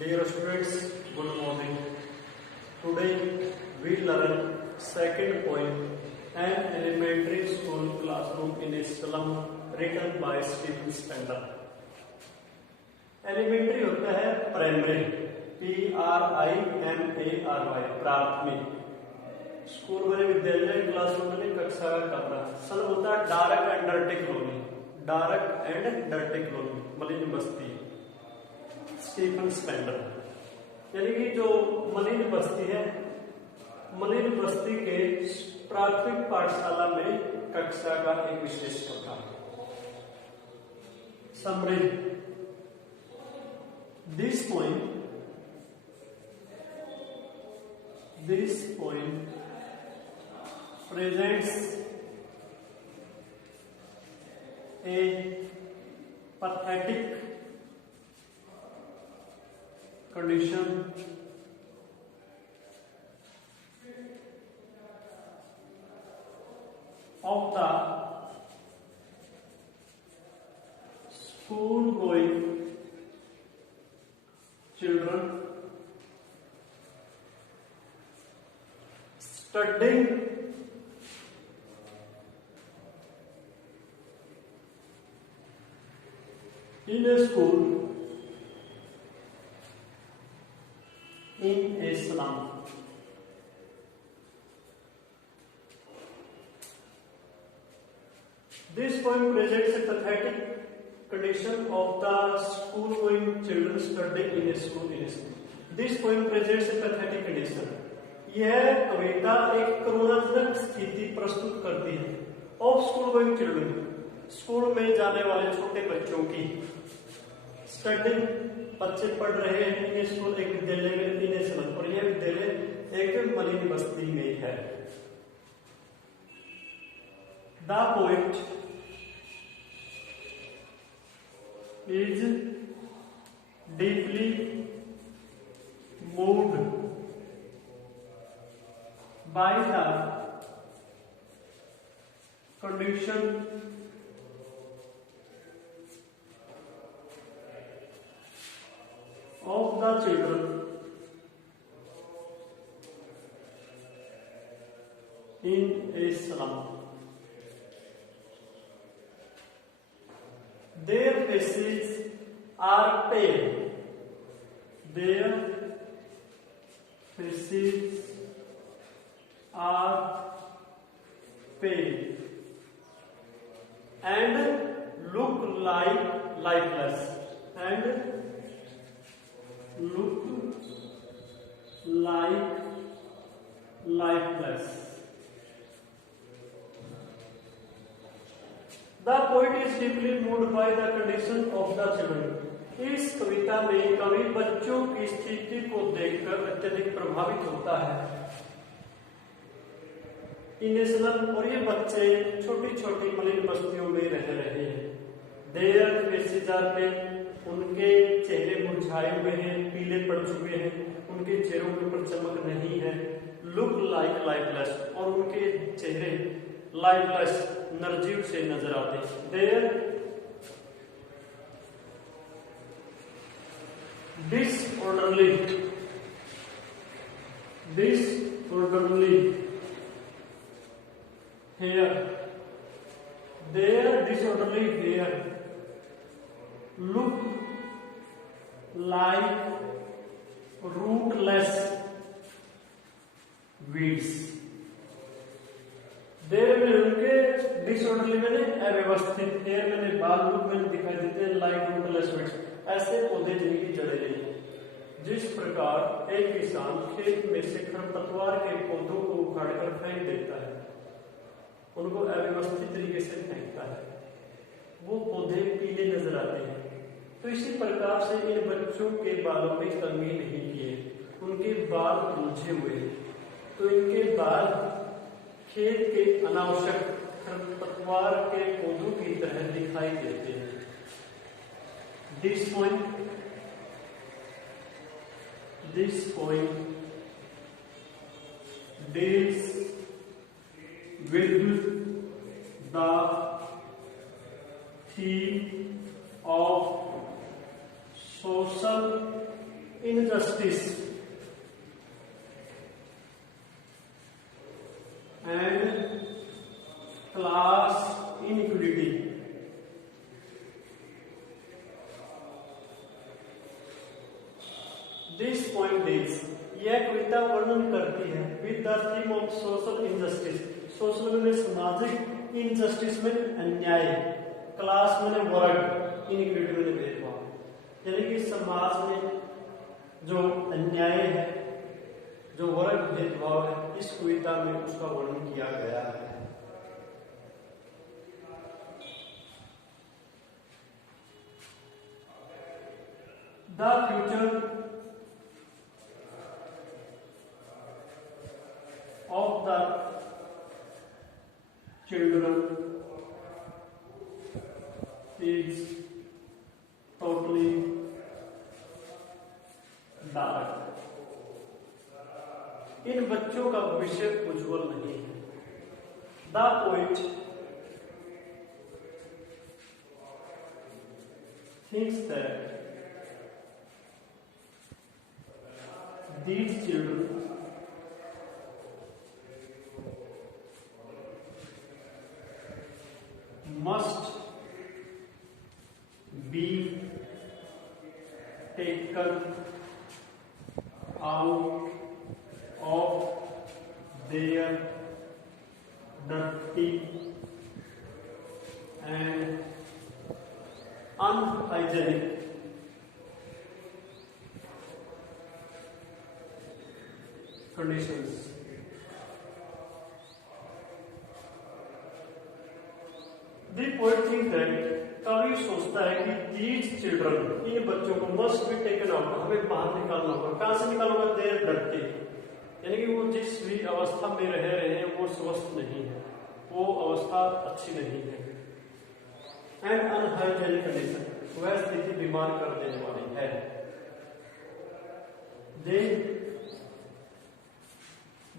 Dear students, good morning. Today we learn second poem, An Elementary School Classroom in a Slum, written by Stephen Spender. Elementary होता है primary, PRIMARY, प्राथमिक। School में विद्यालय, classroom में कक्षा का कमरा। सन होता है dark and dirty colony, dark and dirty colony, मलिन बस्ती। स्टीफन स्पेंडर, यानी कि जो मलिन बस्ती है, मलिन बस्ती के प्राथमिक पाठशाला में कक्षा का एक विशेष कमरा। Summary, This poem presents a pathetic condition of the school-going children studying in a school in a slum. This poem presents a pathetic condition of the school-going children studying in a school. This poem presents a pathetic condition. यह कविता एक करुणाजनक स्थिति प्रस्तुत करती है of school-going children, school में जाने वाले छोटे बच्चों की। स्टडिंग, बच्चे पढ़ रहे हैं इन स्कूल, एक विद्यालय में, इन स्कूल, और यह विद्यालय एक मलिन बस्ती में है। The poet is deeply moved by the condition of the children in a slum. Their faces are pale. Their faces are pale and look like lifeless. And look like lifeless. The poet is deeply moved by the condition of the children. इस कविता में कवि बच्चों की स्थिति को देखकर अत्यधिक प्रभावित होता है। इन स्लम, और ये बच्चे छोटी छोटी मलिन बस्तियों में रह रहे हैं। Their faces are pale, उनके चेहरे मुरझाए हुए हैं, पीले पड़ चुके हैं, उनके चेहरों के ऊपर चमक नहीं है। Look like lifeless, और उनके चेहरे लाइफलेस, निर्जीव से नजर आते। Their disorderly hair, their disorderly hair look like rootless weeds. देर में उनके डिसऑर्डरली मैंने अव्यवस्थित, देर मैंने बाल रूप में दिखाई देते हैं लाइक रूटलेस वीड्स, ऐसे पौधे जिनकी जड़ें नहीं। जिस प्रकार एक किसान खेत में से खरपतवार के पौधों को उखाड़कर फेंक देता है, उनको अव्यवस्थित तरीके से फेंकता है, वो पौधे पीले नजर आते हैं। तो इसी प्रकार से इन बच्चों के बालों में कंघी नहीं किए, उनके बाल उलझे हुए हैं, तो इनके बाल खेत के अनावश्यक खरपतवार के पौधों की तरह दिखाई देते हैं। This poem deals with the theme of social injustice and class inequality. This point is, यह कविता वर्णन करती है with the theme of social injustice. Social में सामाजिक, इनजस्टिस में अन्याय, क्लास में वर्ग, इनइक्वालिटी में भेदभाव। यानी कि समाज में जो अन्याय है, जो वर्ग भेदभाव है, इस कविता में उसका वर्णन किया गया है। The future of the children is totally dark. इन बच्चों का भविष्य उज्जवल नहीं है। The poet thinks that these children must be taken out of their dirty and unhygienic conditions. The poet thinks that कवि सोचता है कि these children, इन बच्चों को must be taken out, हमें बाहर निकालना होगा। कहाँ से निकालना होगा? They are dirty, यानी कि वो जिस भी अवस्था में रह रहे हैं वो स्वस्थ नहीं है, वो अवस्था अच्छी नहीं है। And unhygienic condition, वह स्थिति बीमार कर देने वाली है। They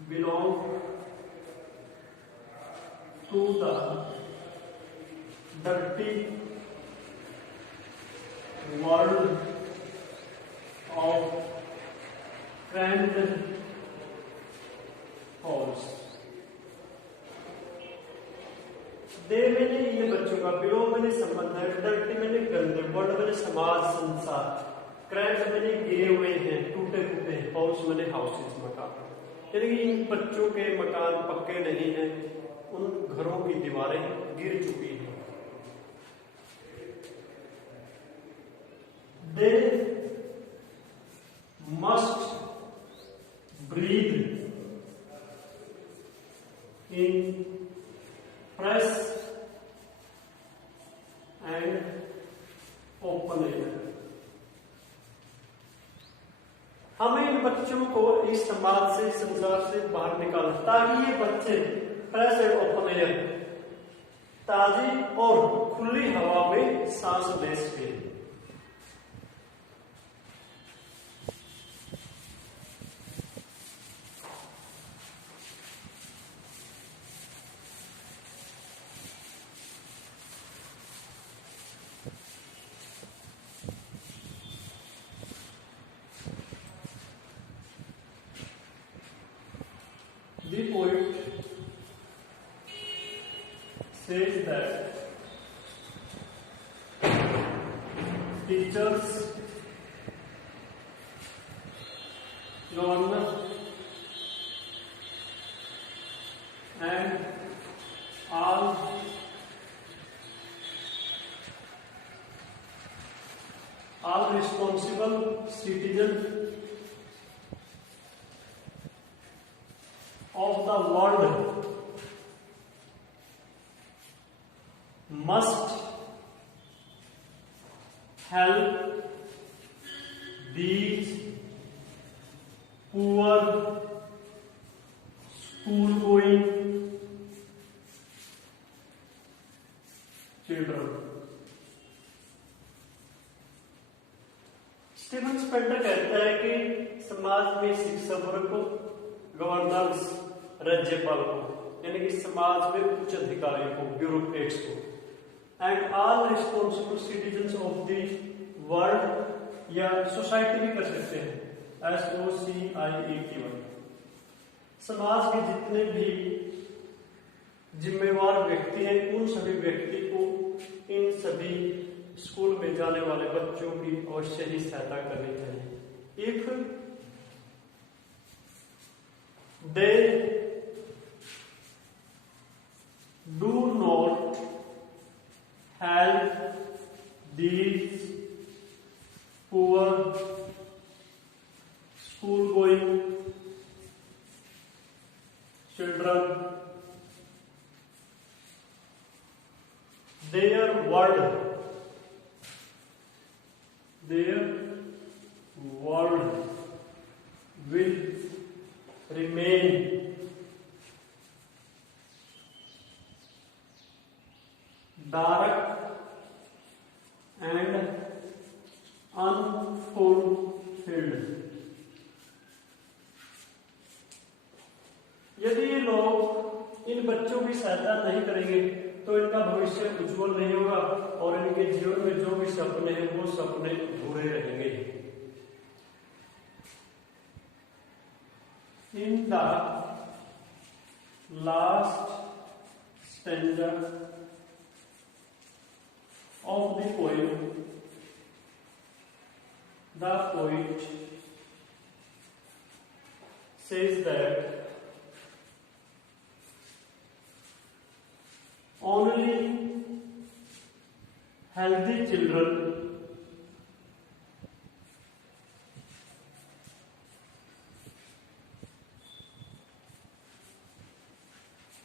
belong to the dirty world of cramped halls. दे मैंने ये बच्चों का, बिलो मैंने संबंध है, डर्टी मैंने गंदे, वर्ल्ड मैंने समाज संसार, क्रैम्प्ड मैंने गिरे हुए हैं, टूटे फूटे, हाउस मैंने हाउसेस मकान। यानी कि इन बच्चों के मकान पक्के नहीं हैं, उन घरों की दीवारें गिर चुकी हैं। They must breathe in fresh and open air. हमें इन बच्चों को इस समाज से, संसार से बाहर निकालना, ताकि ये बच्चे फ्रेश एंड ओपन एयर, ताजी और खुली हवा में सांस ले सके। The poet says that teachers, governors, and all responsible citizens of the world must help these poor school-going children. Stephen Spender कहता है कि समाज में शिक्षा वर्ग को, गवर्नर्स, राज्यपाल को, यानी कि समाज में उच्च अधिकारियों को, ब्यूरोक्रेट्स को, and all responsible citizens of the world, या सोसाइटी भी कर सकते हैं, SOCIETY। समाज के जितने भी जिम्मेवार व्यक्ति हैं उन सभी व्यक्ति को इन सभी स्कूल में जाने वाले बच्चों की अवश्य ही सहायता करनी चाहिए। If they do not help these poor school going children, their world will remain dark and unfulfilled। यदि ये लोग इन बच्चों की सहायता नहीं करेंगे तो इनका भविष्य उज्जवल नहीं होगा और इनके जीवन में जो भी सपने हैं वो सपने अधूरे रहेंगे। इन the last stanza of the poem, the poet says that only healthy children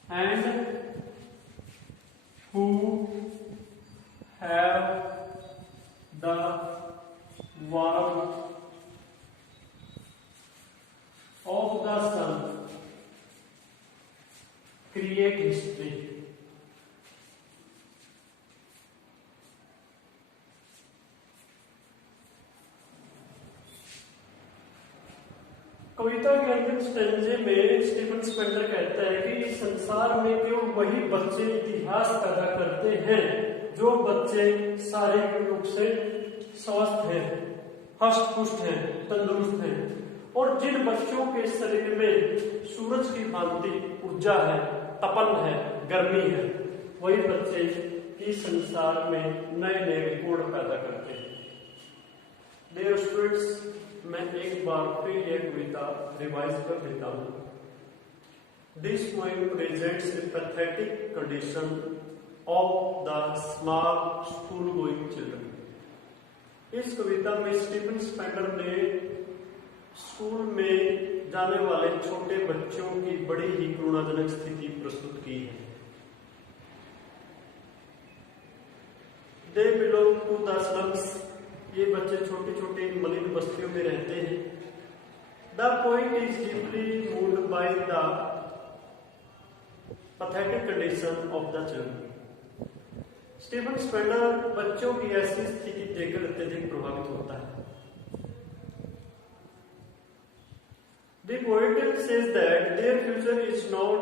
and who have the warmth of the sun create history। कविता के अंतिम स्टेंजे में स्टीफन स्पेंडर कहता है कि इस संसार में केवल वही बच्चे इतिहास पैदा करते हैं जो बच्चे शारीरिक रूप से स्वस्थ हैं, हष्ट पुष्ट हैं, तंदुरुस्त हैं, और जिन बच्चों के शरीर में सूरज की भांति ऊर्जा है, तपन है, गर्मी है, वही बच्चे इस संसार में नए नए रिकॉर्ड पैदा करते हैं। डियर स्टूडेंट्स, मैं एक बार फिर यह कविता रिवाइज कर देता हूँ। This poem presents the pathetic condition of the small school going children। इस कविता में स्टीफन स्पेंडर ने स्कूल में जाने वाले छोटे बच्चों की बड़ी ही करुणाजनक स्थिति प्रस्तुत की है। They belong to the slums। ये बच्चे छोटी छोटी मलिन बस्तियों में रहते हैं। The poet is deeply moved by the pathetic condition of the children। Stephen Spender बच्चों की ऐसी स्थिति देखकर अत्यधिक प्रभावित होता है। The poet says that their future is not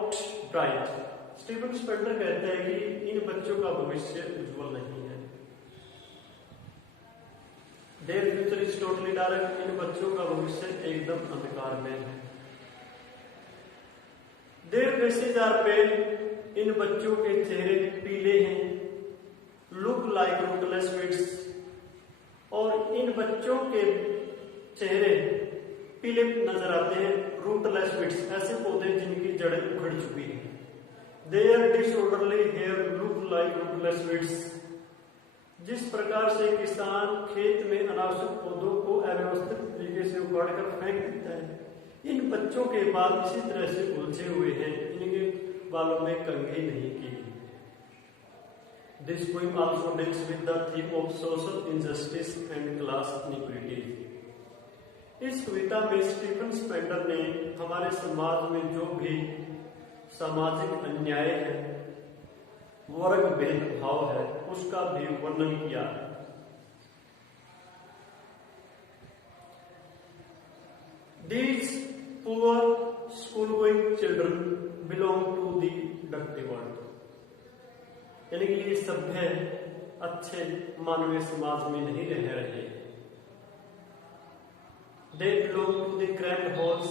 bright। Stephen Spender कहते हैं कि इन बच्चों का भविष्य उज्जवल नहीं है। Their future is totally dark। इन बच्चों का भविष्य एकदम अंधकार में है। Their faces are pale। इन बच्चों के चेहरे पीले हैं। Look like rootless weeds। और इन बच्चों के चेहरे पीले नजर आते हैं। रूटलेस weeds, ऐसे पौधे जिनकी जड़ें उखड़ चुकी हैं। Their disorderly hair look like rootless weeds। जिस प्रकार से किसान खेत में अनावश्यक पौधों को अव्यवस्थित तरीके से उखाड़ कर फेंक देता है, इन बच्चों के बाल इसी तरह से उलझे हुए हैं। इनके बालों में कंघी नहीं की। This poem also deals with the theme of social injustice and class inequality। इस कविता में स्टीफन स्पेंडर ने हमारे समाज में जो भी सामाजिक अन्याय है, वर्ग भेदभाव है, उसका भी वर्णन किया है। These poor school-going children belong to the dirty world। यानी कि ये सभ्य अच्छे मानवीय समाज में नहीं रह रहे। They belong to the crammed halls.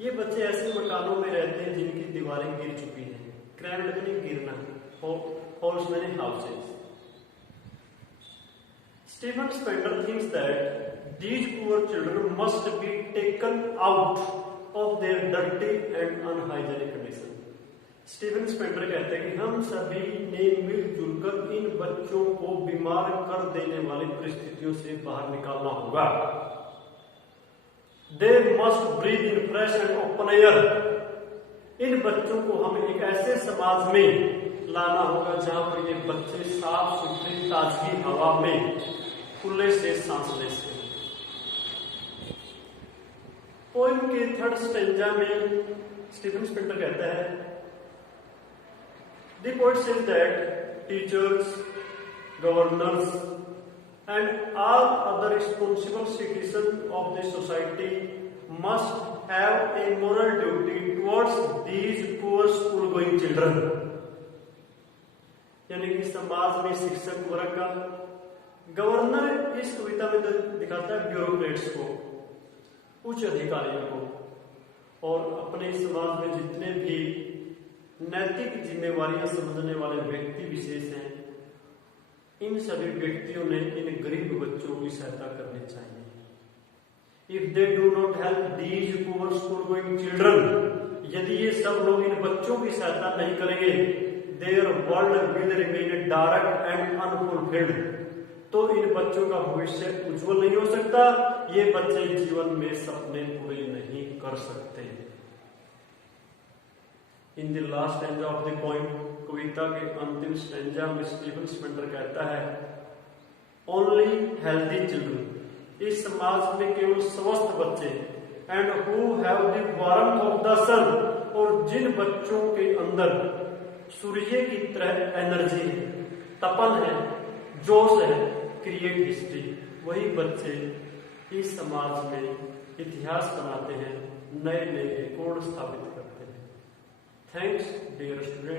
ये बच्चे ऐसे मकानों में रहते हैं जिनकी दीवारें गिर चुकी हैं। क्रैम्ड में गिरना, हॉल्स में houses. Stephen Spender thinks that these poor children must be taken out of their dirty and unhygienic condition. Stephen Spender कहते हैं कि हम सभी ने मिलजुल कर इन बच्चों को बीमार कर देने वाली परिस्थितियों से बाहर निकालना होगा। They must breathe in fresh and open air. इन बच्चों को हमें एक ऐसे समाज में लाना होगा जहां पर ये बच्चे साफ सुथरी ताजगी हवा में खुले से सांस ले सकें। पोएम के थर्ड स्टेंजा में स्टीफन स्पेंडर कहता है, The poet says that teachers, governors, and all other responsible citizens of the society must have a moral duty towards these poor school-going children. यानी कि समाज में शिक्षक वर्ग का, गवर्नर इस कविता में दिखाता है ब्यूरोक्रेट्स को, उच्च अधिकारियों को, और अपने समाज में जितने भी नैतिक जिम्मेवारियां समझने वाले व्यक्ति विशेष हैं, इन सभी व्यक्तियों ने इन गरीब बच्चों की सहायता करनी चाहिए। If they do not help these poor school-going children, यदि ये सब लोग इन बच्चों की सहायता नहीं करेंगे, their world will remain dark and unfulfilled. तो इन बच्चों का भविष्य उज्जवल नहीं हो सकता, ये बच्चे जीवन में सपने पूरे नहीं कर सकते। In the last stanza of the poem, कविता के अंतिम स्टैंजा में स्टीफन स्पेंडर कहता है, ओनली हेल्दी चिल्ड्रन, इस समाज में केवल स्वस्थ बच्चे, and who have the warmth of the sun, और जिन बच्चों के अंदर सूर्य की तरह एनर्जी है, तपन है, जोश है, क्रिएट हिस्ट्री, वही बच्चे इस समाज में इतिहास बनाते हैं, नए नए रिकॉर्ड स्थापित करते हैं। Thanks dear student.